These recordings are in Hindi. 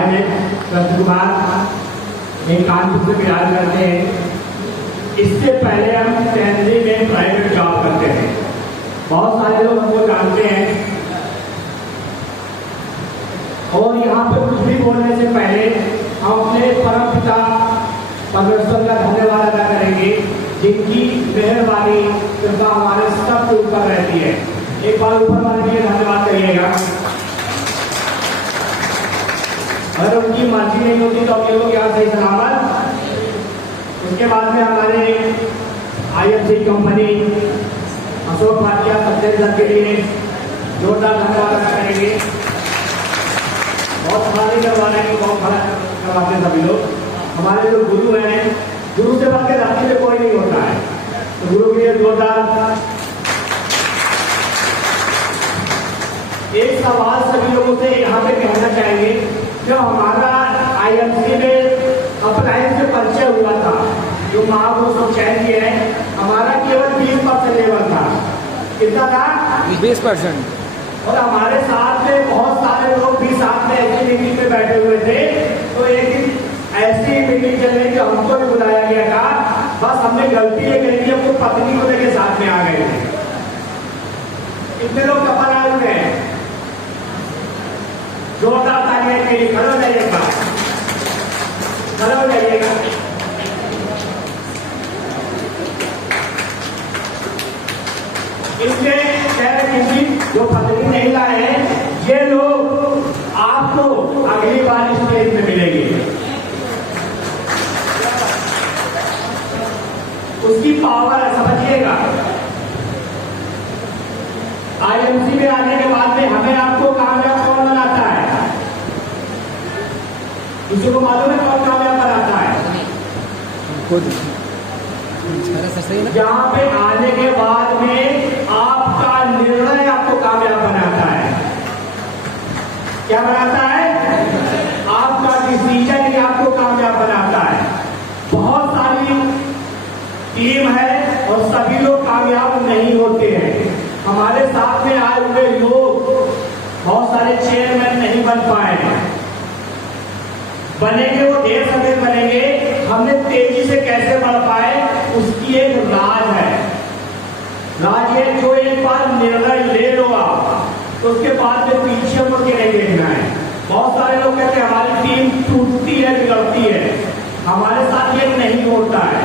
भाई ने कृष्ण कुमार एक कानपुर से बिहार करते हैं। इससे पहले हम कैनरी में प्राइवेट जॉब करते थे। बहुत सारे लोग हमको जानते हैं। और यहाँ पे कुछ भी बोलने से पहले हम अपने परम पिता परमेश्वर का धन्यवाद अदा करेंगे, जिनकी मेहरबानी कृपा हमारे सबके ऊपर रहती है। एक बार ऊपर वाले के लिए धन्यवाद करिएगा। अगर उनकी मर्जी नहीं होती तो हम लोग यहाँ सही सलामत। उसके बाद में हमारे IFC कंपनी अशोक भाटिया सज्जन सर के लिए जोरदार धन्यवाद अदा करेंगे। बहुत खाली करवा रहे हैं, बहुत खड़ा करवाते हैं सभी लोग। हमारे जो गुरु हैं, गुरु से बढ़ के धरती में कोई नहीं होता है, तो गुरु के लिए जोरदार। एक सवाल सभी लोगों से यहाँ पे कहना चाहेंगे, जो हमारा IMC में अप्लायंस से परिचय हुआ था, जो महापुरुष चयन किए हैं, हमारा केवल 20% लेवल था। कितना था? 20%। और हमारे साथ में बहुत सारे लोग भी साथ में ऐसी मीटिंग में बैठे हुए थे। तो एक दिन ऐसी मीटिंग चल रही, जो हमको भी बुलाया गया था, बस हमने गलती ये करी थी, अपनी पत्नी को लेकर साथ में आ गए थे। कितने लोग कपल आए हुए हैं? जोरदार तालियां के लिए खड़े हो जाइएगा, खड़े हो जाइएगा। इनके जो पत्नी नहीं लाए, ये लोग आपको अगली बार स्टेज में मिलेंगे। उसकी पावर है, समझिएगा। IMC में आने के बाद में हमें आपको कामयाब कौन बनाता है? किसी को मालूम है कौन कामयाब बनाता है? यहाँ पे आने के बाद में आपका निर्णय आपको कामयाब बनाता है। क्या बनाता है? आपका डिसीजन ही आपको कामयाब बनाता है। बहुत सारी टीम है और सभी लोग कामयाब नहीं होते हैं। हमारे साथ में आए हुए लोग बहुत सारे चेयरमैन नहीं बन पाए, बनेंगे वो देर सवेर बनेंगे। हमने तेजी से कैसे बढ़ पाए, उसकी एक राज है। राज ये, जो एक बार निर्णय ले लो आप, तो उसके बाद में पीछे मुड़ के नहीं देखना है। बहुत सारे लोग कहते हैं हमारी टीम टूटती है, बिगड़ती है। हमारे साथ ये नहीं होता है।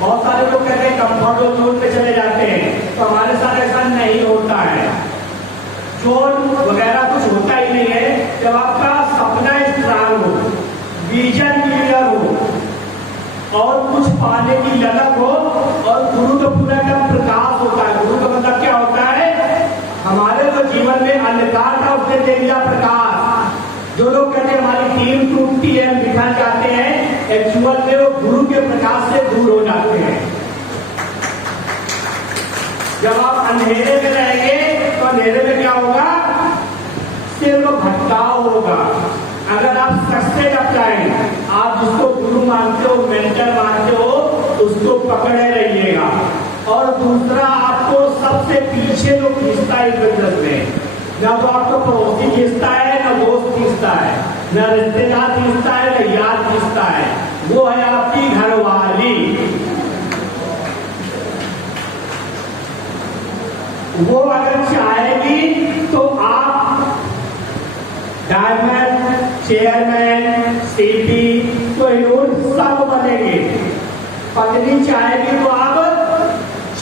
बहुत सारे लोग कहते हैं कंफर्ट जोन पे चले जाते हैं, तो हमारे साथ ऐसा नहीं होता है। जोन वगैरह कुछ होता ही नहीं है। जब आपका सपना स्ट्रांग हो, विजन क्लियर हो और कुछ पाने की ललक हो, और गुरु का पूरा का प्रकाश होता है। गुरु का मतलब क्या होता है? हमारे जो जीवन में अंधकार था, उसने दे दिया प्रकाश। जो लोग कहते हैं हमारी टीम टूटती है, बिखर जाते हैं, एक्चुअल में वो गुरु के प्रकाश से दूर हो जाते हैं। जब आप अंधेरे में रहेंगे तो अंधेरे में क्या होगा? सिर्फ भटकाव होगा। अगर आप सक्सेस अपनाएं, आप जिसको गुरु मानते हो, मेंटर मानते हो, उसको पकड़े रहिएगा। और दूसरा, आपको सबसे पीछे जो खींचता है इस बिजनेस में, ना तो आपको पड़ोसी खींचता है, ना दोस्त खींचता है, ना रिश्तेदार खींचता है, ना यार खींचता है, वो है आपकी घरवाली। वो अगर चाहेगी तो आप डायमंड, चेयरमैन, CP तो इन सब बनेंगे। पत्नी चाहेगी तो आप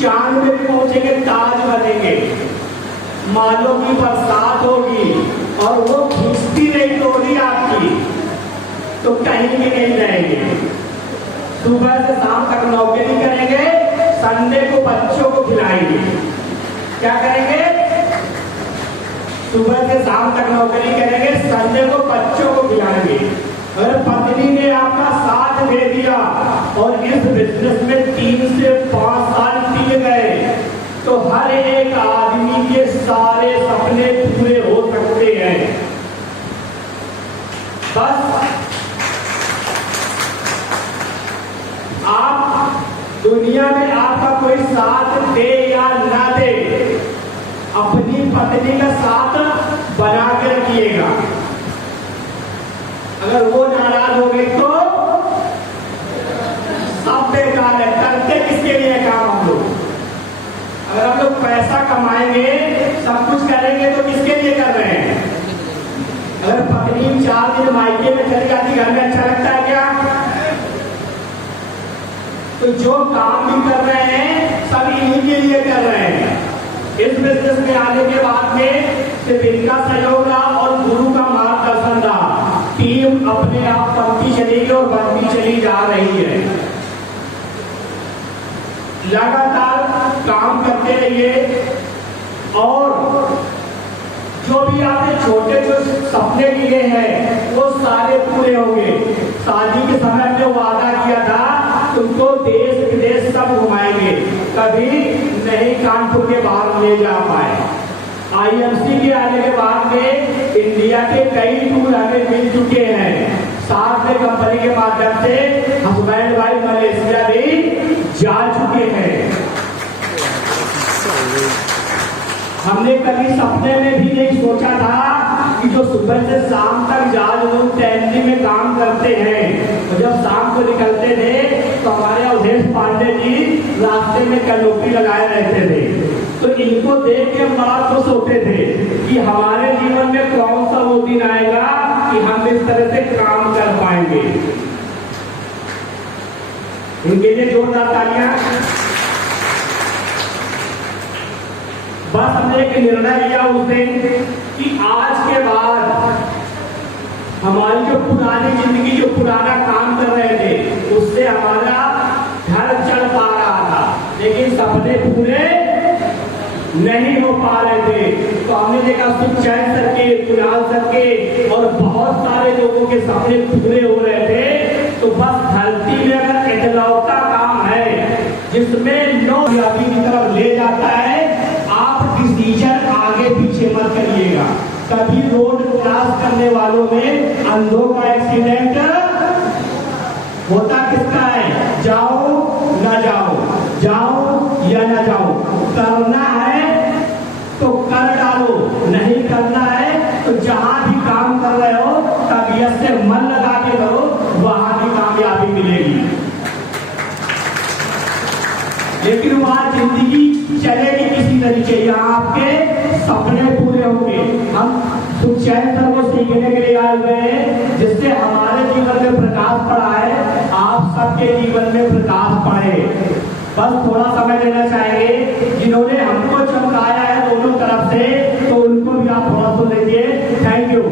चांद में भी पहुंचेंगे, ताज बनेंगे। मालों की बरसात होगी और वो खींचती रही डोरी आपकी, तो कहीं भी नहीं रहेंगे। सुबह से शाम तक नौकरी करेंगे, संडे को बच्चों को खिलाएंगे। क्या करेंगे? सुबह से शाम तक नौकरी करेंगे, संडे को बच्चों को खिलाएंगे। अगर पत्नी ने आपका साथ दे दिया और इस बिजनेस में 3 से 5 साल टिक गए, तो हर एक आदमी के सारे सपने पूरे हो सकते हैं। बस आप दुनिया में आपका कोई साथ दे या ना दे, अपनी पत्नी का साथ बना के रखिएगा। अगर वो नाराज हो गई तो सब बेकार है। करते किसके लिए काम हम लोग? अगर हम लोग पैसा कमाएंगे, सब कुछ करेंगे तो किसके लिए कर रहे हैं? अगर पत्नी 4 दिन मायके में चली जाती, घर में अच्छा लगता है क्या? तो जो काम भी कर रहे हैं सब इन्हीं के लिए कर रहे हैं। इस बिजनेस में आने के बाद में सिर्फ इनका सहयोग रहा और गुरु का मार्गदर्शन रहा। टीम अपने आप बनती चलेगी और बनती चली जा रही है। लगातार काम करते रहिए और जो भी आपने छोटे जो सपने लिए हैं वो सारे पूरे होंगे। शादी के समय में वादा किया था तुमको देश विदेश सब घुमाएंगे, कभी नहीं कानपुर के बाहर ले जा पाए। आईएमसी के आने के बाद में इंडिया के कई टूर हमें मिल चुके हैं। साथ में कंपनी के माध्यम से हस्बैंड वाइफ मलेशिया भी जा चुके हैं। हमने कभी सपने में भी नहीं सोचा था कि जो सुबह से शाम तक जाल लोग टैक्सी में काम करते हैं, तो जब शाम को निकलते थे तो हमारे अवधेश पांडे जी रास्ते में कैनोपी लगाए रहते थे। तो इनको देख के हम बड़ा खुश होते थे कि हमारे जीवन में कौन सा वो दिन आएगा कि हम इस तरह से काम कर पाएंगे। इनके लिए जोरदार तालियां। बस हमने एक निर्णय लिया उस दिन कि आज के बाद हमारी जो पुरानी जिंदगी, जो पुराना काम कर रहे थे, उससे हमारा घर चल पा रहा था, लेकिन सपने पूरे नहीं हो पा रहे थे। तो हमने देखा सुखचैन सर के, कुणाल सर के और बहुत सारे लोगों के सपने पूरे हो रहे थे। तो बस धरती में अगर इकलौता काम है जिसमें कामयाबी की तरफ ले जाता है, आप डिसीजन आगे पीछे मत करिएगा। कभी रोड क्रॉस करने वालों में अंधों का एक्सीडेंट होता किसका है? जाओ ना जाओ, जाओ या ना जाओ। करना है तो कर डालो, नहीं करना है तो जहां भी काम कर रहे हो तबीयत से मन लगा के करो, वहां भी कामयाबी मिलेगी। लेकिन वहां जिंदगी चलेगी किसी तरीके, यहाँ आपके सपने पूरे होंगे। हम सुखचैन सर को सीखने के लिए आए हुए हैं, जिससे हमारे जीवन में प्रकाश पड़ा है, आप सबके जीवन में प्रकाश पड़े। बस थोड़ा समय देना चाहेंगे। जिन्होंने हमको चमकाया है दोनों तरफ से, तो उनको भी आप थोड़ा सुन लीजिए। Thank you.